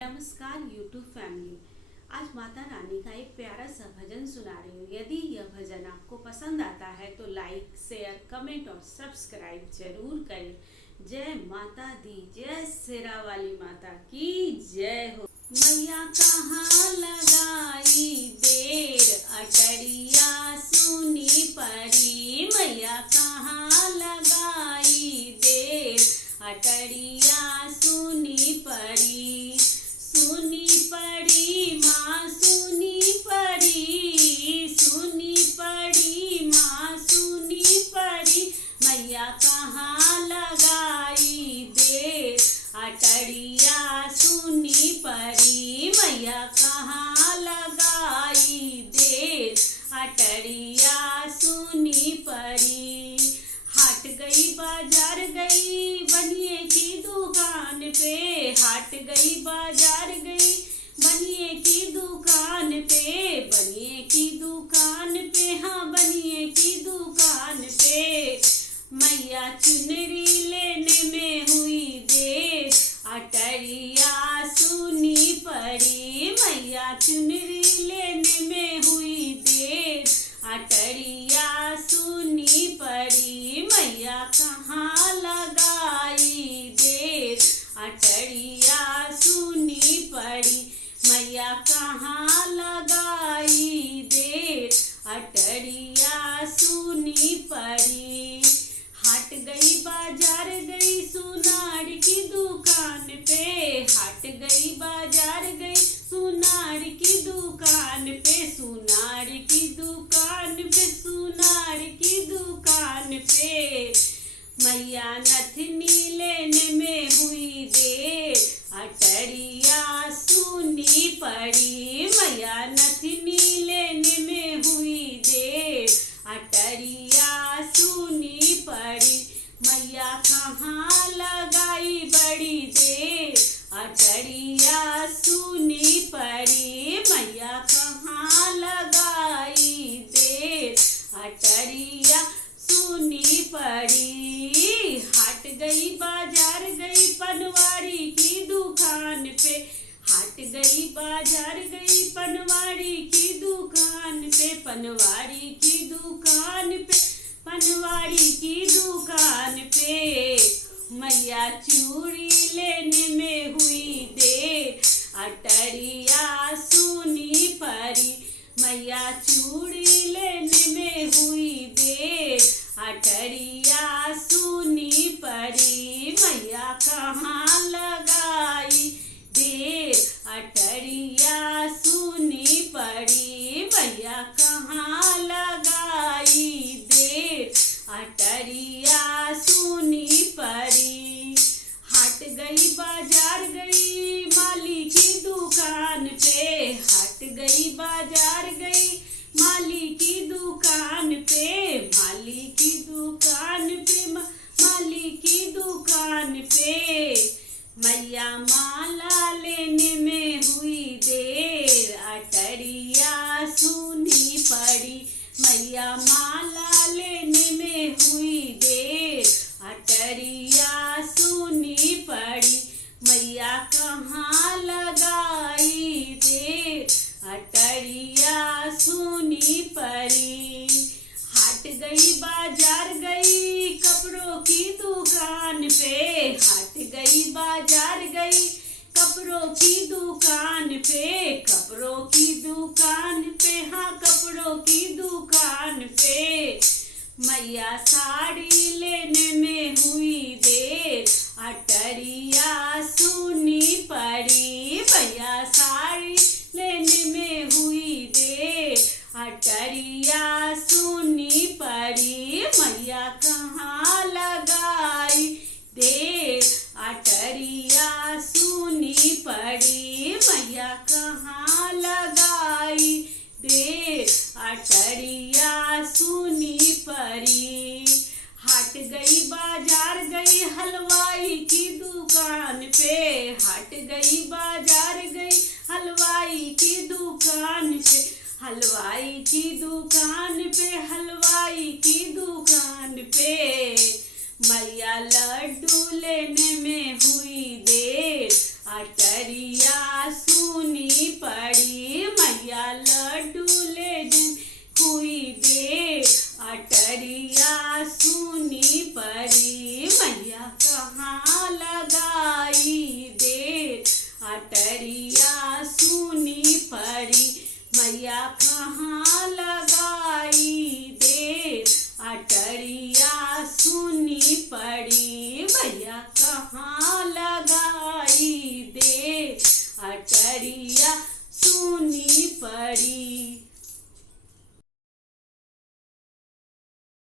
नमस्कार YouTube family. आज माता रानी का एक प्यारा सा भजन सुना रही हूँ। यदि यह भजन आपको पसंद आता है तो लाइक, शेयर, कमेंट और सब्सक्राइब जरूर करें। जय माता दी, जय शेरा वाली माता की जय हो। मैया कहाँ लगाई देर, अटरिया सुनी पड़ी। मैया कहाँ लगाई देर, अटरिया सुनी पड़ी। सुनी पड़ी माँ सुनी पड़ी, सुनी पड़ी माँ सुनी पड़ी। मैया कहाँ लगाई देर, अटरिया सुनी पड़ी। मैया कहाँ लगाई देर, अटरिया सुनी पड़ी। हट गई बाजार गई बनिए की दुकान पे, हट गई बाजार गई बनिए की दुकान पे। बनिए की दुकान पे, हाँ बनिए की दुकान पे। मैया चुनरी लेने में हुई देर, अटरिया सुनी पड़ी। मैया चुनरी लेने में हुई देर, अटरिया सुनी पड़ी। मैया कहाँ लगाई देर, अटरिया सुनी पड़ी। मैया कहाँ लगाई देर, अटरिया सुनी पड़ी। हट गई बाजार गई सुनार की दुकान पे, हट गई बाजार गई सुनार की दुकान पे। सुनार की दुकान पे, सुनार की दुकान पे। मैया नथनी लेने में हुई देर, अटरिया सुनी पड़ी। मैया नथनी लेने में हुई देर, अटरिया सुनी पड़ी। मैया कहाँ लगाई बड़ी देर, अटरिया सुनी पड़ी। मैया कहाँ लगाई देर, अटरिया सुनी पड़ी। हट गई बाजार गई पनवाड़ी की दुकान पे, हट गई बाजार गई पनवाड़ी की दुकान पे। पनवाड़ी की दुकान पे, पनवाड़ी की दुकान पे। मैया चूड़ी लेने में हुई देर, अटरिया सुनी पड़ी। मैया चूड़ी लेने में हुई देर, अटरिया सुनी पड़ी। मैया कहाँ लगाई देर, अटरिया सुनी पड़ी। मैया कहाँ लगाई देर, अटरिया सुनी पड़ी। हट गई बाजार गई माली की दुकान पे, हट गई बाजार गई माली की दुकान पे। माली की दुकान पे, माली की दुकान पे। मैया माला लेने में हुई देर, अटरिया सुनी पड़ी। मैया माला लेने में हुई देर, अटरिया सुनी पड़ी। मैया कहाँ लगाई देर, अटरिया सुनी पड़ी। हट गई बाजार गई कपड़ों की दुकान पे, हट गई बाजार गई कपड़ों की दुकान पे। कपड़ों की दुकान पे, हाँ कपड़ों की दुकान पे। मैया साड़ी लेने में हुई देर, अटरिया सुनी पड़ी। मैया साड़ी लेने में हुई देर, अटरिया सुनी पड़ी। मैया कहाँ लगाई देर, अटरिया सुनी पड़ी। मैया कहाँ लगाई देर, अटरिया सुनी पड़ी। हट गई बाजार गई हलवाई की दुकान पे, हट गई बाजार गई हलवाई की दुकान पे। हलवाई की दुकान पे, हलवाई की दुकान पे। मैया लड्डू लेने में हुई देर,